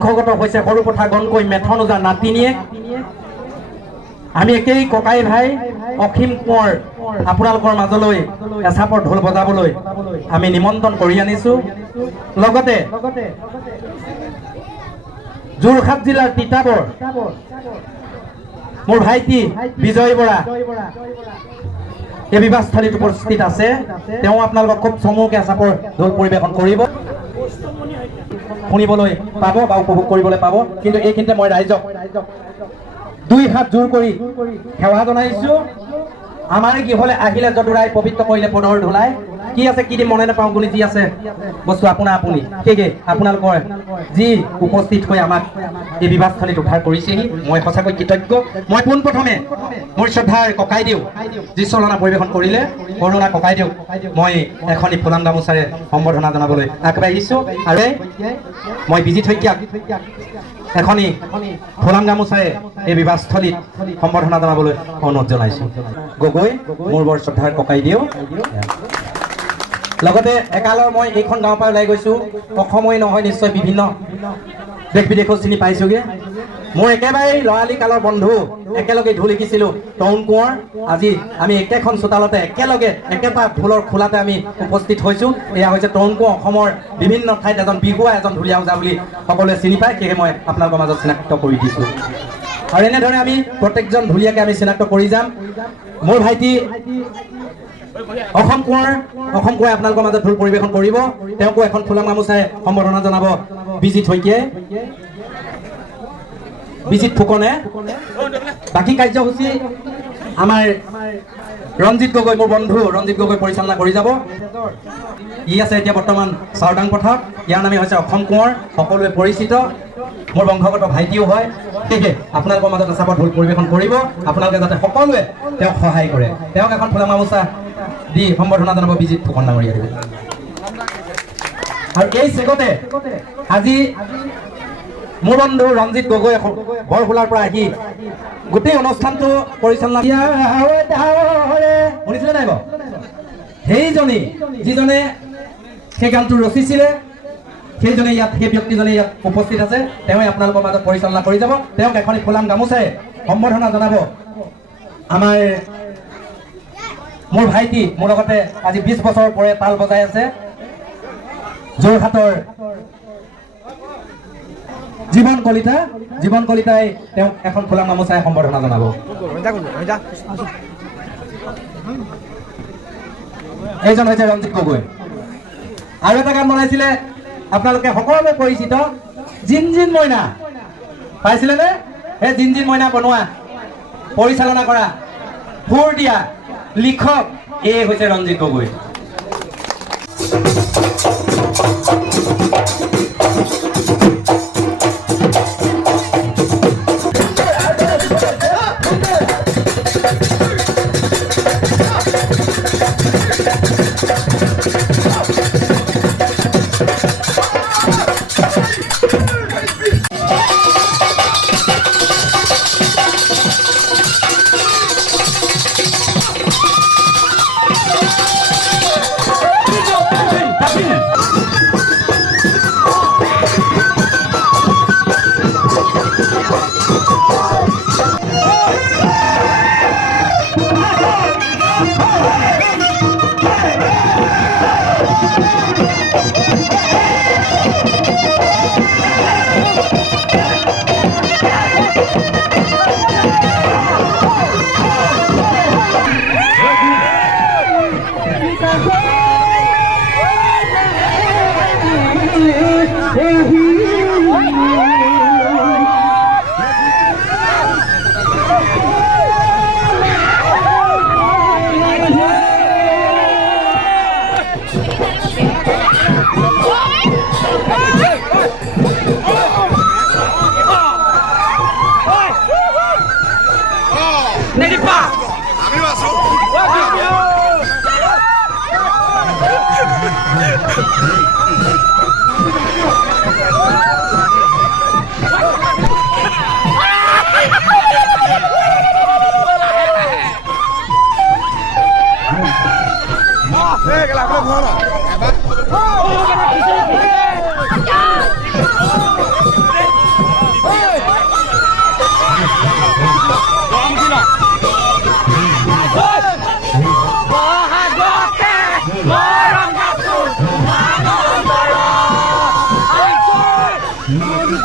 খগত হৈছে সৰু পথা গণকৈ মেথন ওজা নাতিনীয়ে আমি একেই ককাই ভাই অসীম কোঁৱৰ আপোনালোকৰ মাজলৈ এচাপৰ ঢোল বজাবলৈ আমি নিমন্ত্ৰণ কৰি আনিছো লগতে যোৰহাট জিলাৰ তিতাবৰ মোৰ ভাইটি বিজয় বৰা এই বিবাহস্থলীত উপস্থিত আছে তেওঁ আপোনালোকক খুব চমুকে এচাপৰ ঢোল পৰিৱেশন কৰিব শুনিবলৈ পাব বা উপভোগ কৰিবলৈ পাব কিন্তু এইখিনিতে মই ৰাইজক দুই হাত জোৰ কৰি সেৱা জনাইছো আমাৰ কি হলে আহিলে জদুৰাই পবিত্ৰ কৰিলে পদৰ ধুলাই কি আছে কি মনে নাপাওঁ গুণি যি আছে বস্তু আপুনি সেয়ে আপোনালোকৰ যি উপস্থিত হৈ আমাক এই বিবাহস্থলীত উদ্ধাৰ কৰিছেহি মই সঁচাকৈ কৃতজ্ঞ মই পোনপ্ৰথমে মোৰ শ্ৰদ্ধাৰ ককাইদেউ যি চলনা পৰিৱেশন কৰিলে কৰুণা ককাইদেউ মই এখনি ফুলাম গামোচাৰে সম্বৰ্ধনা জনাবলৈ আগবাঢ়িছো আৰু মই বিজিত শইকীয়াক এখনি ফুলাম গামোচাৰে এই বিবাহস্থলীত সম্বৰ্ধনা জনাবলৈ অনুৰোধ জনাইছো গগৈ মোৰ বৰ শ্ৰদ্ধাৰ ককাইদেউ লগতে একালৰ মই এইখন গাঁৱৰ পৰা ওলাই গৈছো অসমই নহয় নিশ্চয় বিভিন্ন দেশ বিদেশত চিনি পাইছোগে মোৰ একেবাৰে লৰালি কালৰ বন্ধু একেলগে ঢোল শিকিছিলো তৰুণ কোঁৱৰ আজি আমি একেখন চোতালতে একেলগে একেটা ঢোলৰ খোলাতে আমি উপস্থিত হৈছো এয়া হৈছে তৰুণ কোঁৱৰ অসমৰ বিভিন্ন ঠাইত এজন বিহুৱা এজন ঢুলীয়া ওজা বুলি সকলোৱে চিনি পায় সেয়ে মই আপোনালোকৰ মাজত চিনাক্ত কৰি দিছো আৰু এনেধৰণে আমি প্ৰত্যেকজন ঢুলীয়াকে আমি চিনাক্ত কৰি যাম মোৰ ভাইটি অসম কোঁৱৰে আপোনালোকৰ মাজত ঢোল পৰিৱেশন কৰিব তেওঁকো এখন ফুলাম গামোচাৰে সম্বৰ্ধনা জনাব বিজিত শইকীয়াই বিজিত ফুকনে বাকী কাৰ্যসূচী আমাৰ ৰঞ্জিত গগৈ মোৰ বন্ধু ৰঞ্জিত গগৈ পৰিচালনা কৰি যাব ই আছে এতিয়া বৰ্তমান চাওদাং পথাৰত ইয়াৰ নামে হৈছে অসম কোঁৱৰ সকলোৱে পৰিচিত মোৰ বংশগত ভাইটিও হয় সেয়ে আপোনালোকৰ মাজত এচাপৰ ঢোল পৰিৱেশন কৰিব আপোনালোকে যাতে সকলোৱে তেওঁক সহায় কৰে তেওঁক এখন ফুলাম গামোচা দি সম্বৰ্ধনা জনাব বিজিত ফুকন ডাঙৰীয়া আৰু এই চেগতে আজি মোৰ বন্ধু ৰঞ্জিত গগৈ বৰফুলাৰ পৰা আহি গোটেই অনুষ্ঠানটো পৰিচালনা শুনিছিলে নাই বাৰু সেইজনী যিজনে সেই গানটো ৰচিছিলে সেইজনে সেই ব্যক্তিজনে ইয়াত উপস্থিত আছে তেওঁ আপোনালোকৰ মাজত পৰিচালনা কৰি যাব তেওঁক এখনি ফুলাম গামোচাৰে সম্বৰ্ধনা জনাব আমাৰ মোৰ ভাইটি মোৰ লগতে আজি 20 বছৰৰ পৰে তাল বজাই আছে যোৰহাটৰ জীৱন কলিতাই তেওঁক এখন ফুলাম গামোচাৰে সম্বৰ্ধনা জনাব এইজন হৈছে ৰঞ্জিত গগৈ আৰু এটা গান বনাইছিলে আপোনালোকে সকলোৱে পৰিচিত জিন জিন মইনা পাইছিলে নে এই জিন জিন মইনা বনোৱা পৰিচালনা কৰা সুৰ দিয়া লিখক এই হৈছে ৰঞ্জিত গগৈ Ay,